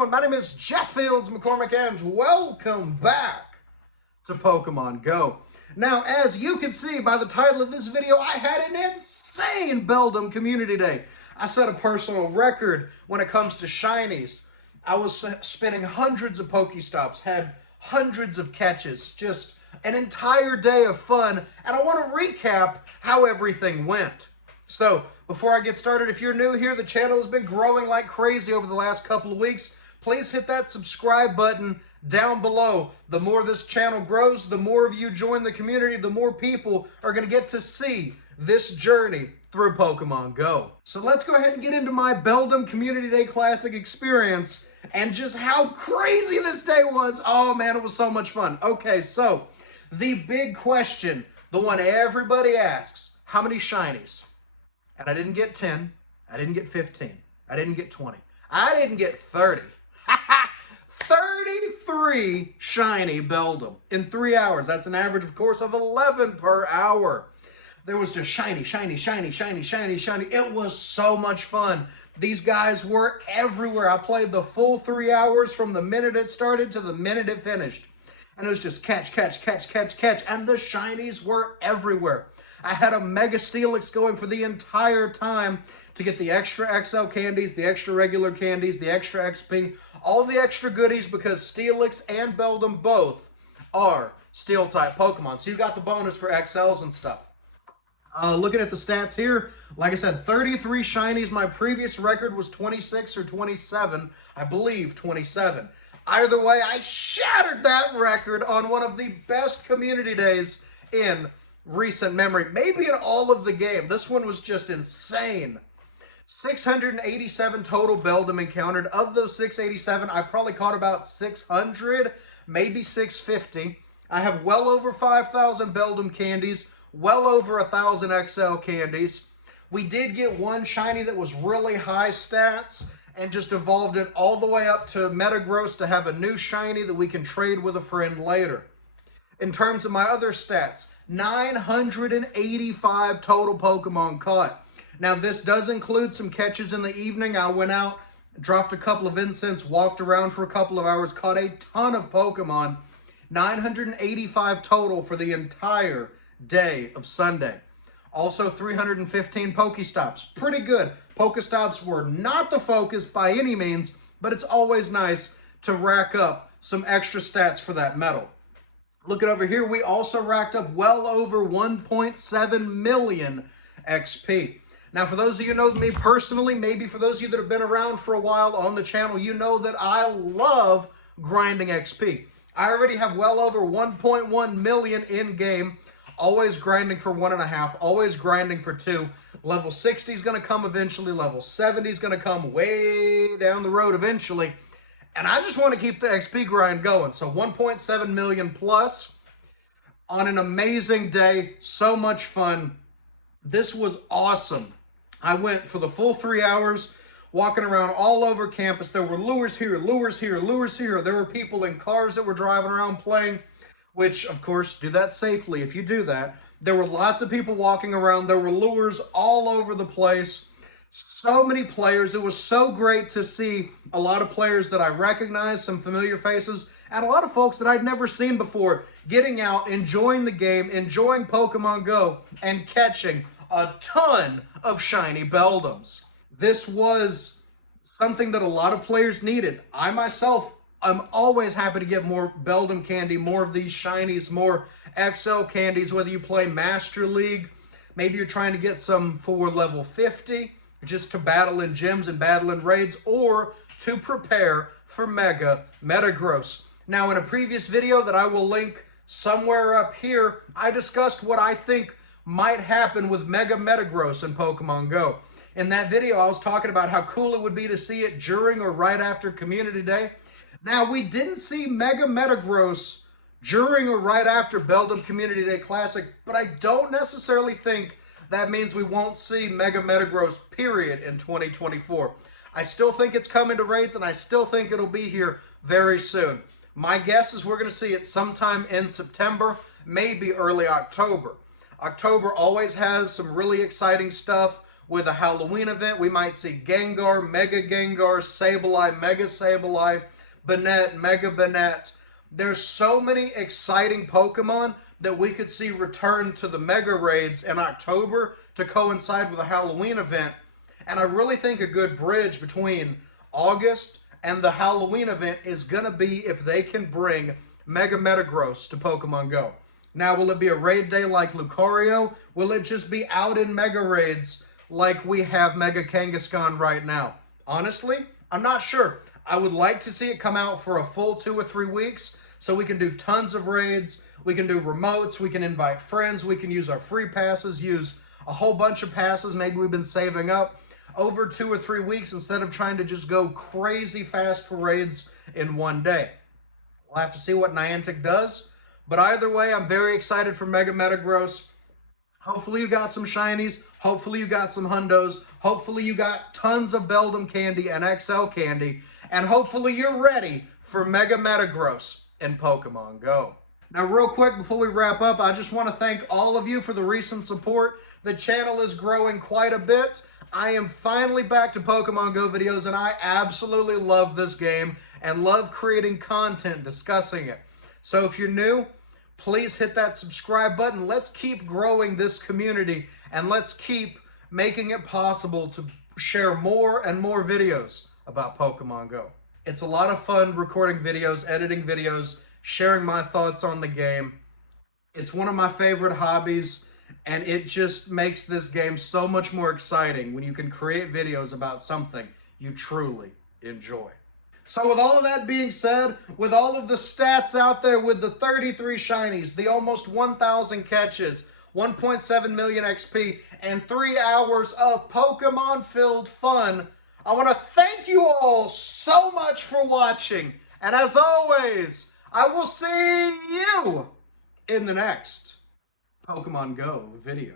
everyone, my name is Jeff Fields McCormick and welcome back to Pokemon Go. Now, as you can see by the title of this video, I had an insane Beldum Community Day. I set a personal record when it comes to shinies. I was spinning hundreds of Pokestops, had hundreds of catches, just an entire day of fun, and I want to recap how everything went. So, before I get started, if you're new here, the channel has been growing like crazy over the last couple of weeks. Please hit that subscribe button down below. The more this channel grows, the more of you join the community, the more people are going to get to see this journey through Pokemon Go. So let's go ahead and get into my Beldum Community Day Classic experience and just how crazy this day was. Oh man, it was so much fun. Okay, so the big question, the one everybody asks, how many shinies? And I didn't get 10, I didn't get 15, I didn't get 20, I didn't get 30. 33 shiny Beldum in 3 hours. That's an average, of course, of 11 per hour. There was just shiny, shiny, shiny, shiny, shiny, shiny. It was so much fun. These guys were everywhere. I played the full 3 hours from the minute it started to the minute it finished. And it was just catch, catch, catch, catch, catch. And the shinies were everywhere. I had a Mega Steelix going for the entire time to get the extra XL candies, the extra regular candies, the extra XP, all the extra goodies because Steelix and Beldum both are Steel-type Pokemon. So you got the bonus for XLs and stuff. Looking at the stats here, like I said, 33 shinies. My previous record was 26 or 27. I believe 27. Either way, I shattered that record on one of the best community days in recent memory, maybe in all of the game. This one was just insane. 687 total Beldum encountered. Of those 687, I probably caught about 600, maybe 650. I have well over 5,000 Beldum candies, well over 1,000 XL candies. We did get one shiny that was really high stats and just evolved it all the way up to Metagross to have a new shiny that we can trade with a friend later. In terms of my other stats, 985 total Pokemon caught. Now, this does include some catches in the evening. I went out, dropped a couple of incense, walked around for a couple of hours, caught a ton of Pokemon. 985 total for the entire day of Sunday. Also, 315 Pokestops. Pretty good. Pokestops were not the focus by any means, but it's always nice to rack up some extra stats for that medal. Looking over here, we also racked up well over 1.7 million XP. Now, for those of you who know me personally, maybe for those of you that have been around for a while on the channel, you know that I love grinding XP. I already have well over 1.1 million in-game, always grinding for 1.5, always grinding for 2. Level 60 is going to come eventually. Level 70 is going to come way down the road eventually. And I just want to keep the XP grind going. So 1.7 million plus on an amazing day. So much fun. This was awesome. I went for the full 3 hours, walking around all over campus. There were lures here, lures here, lures here. There were people in cars that were driving around playing, which, of course, do that safely if you do that. There were lots of people walking around. There were lures all over the place. So many players. It was so great to see a lot of players that I recognized, some familiar faces, and a lot of folks that I'd never seen before getting out, enjoying the game, enjoying Pokemon Go, and catching a ton of shiny Beldums. This was something that a lot of players needed. I myself, I'm always happy to get more Beldum candy, more of these shinies, more XL candies, whether you play Master League, maybe you're trying to get some for level 50, just to battle in gyms and battle in raids, or to prepare for Mega Metagross. Now, in a previous video that I will link somewhere up here, I discussed what I think might happen with Mega Metagross in Pokemon Go. In that video, I was talking about how cool it would be to see it during or right after Community Day. Now, we didn't see Mega Metagross during or right after Beldum Community Day Classic, but I don't necessarily think that means we won't see Mega Metagross, period, in 2024. I still think it's coming to raids, and I still think it'll be here very soon. My guess is we're going to see it sometime in September, maybe early October. October always has some really exciting stuff with a Halloween event. We might see Gengar, Mega Gengar, Sableye, Mega Sableye, Banette, Mega Banette. There's so many exciting Pokemon that we could see return to the Mega Raids in October to coincide with a Halloween event. And I really think a good bridge between August and the Halloween event is going to be if they can bring Mega Metagross to Pokemon Go. Now, will it be a raid day like Lucario? Will it just be out in Mega Raids like we have Mega Kangaskhan right now? Honestly, I'm not sure. I would like to see it come out for a full 2 or 3 weeks so we can do tons of raids, we can do remotes, we can invite friends, we can use our free passes, use a whole bunch of passes maybe we've been saving up over 2 or 3 weeks instead of trying to just go crazy fast for raids in one day. We'll have to see what Niantic does. But either way, I'm very excited for Mega Metagross. Hopefully you got some shinies. Hopefully you got some hundos. Hopefully you got tons of Beldum candy and XL candy. And hopefully you're ready for Mega Metagross in Pokemon Go. Now, real quick, before we wrap up, I just want to thank all of you for the recent support. The channel is growing quite a bit. I am finally back to Pokemon Go videos, and I absolutely love this game and love creating content discussing it. So if you're new, please hit that subscribe button. Let's keep growing this community, and let's keep making it possible to share more and more videos about Pokemon Go. It's a lot of fun recording videos, editing videos, sharing my thoughts on the game. It's one of my favorite hobbies, and it just makes this game so much more exciting when you can create videos about something you truly enjoy. So with all of that being said, with all of the stats out there, with the 33 shinies, the almost 1,000 catches, 1.7 million XP, and 3 hours of Pokemon-filled fun, I want to thank you all so much for watching. And as always, I will see you in the next Pokemon Go video.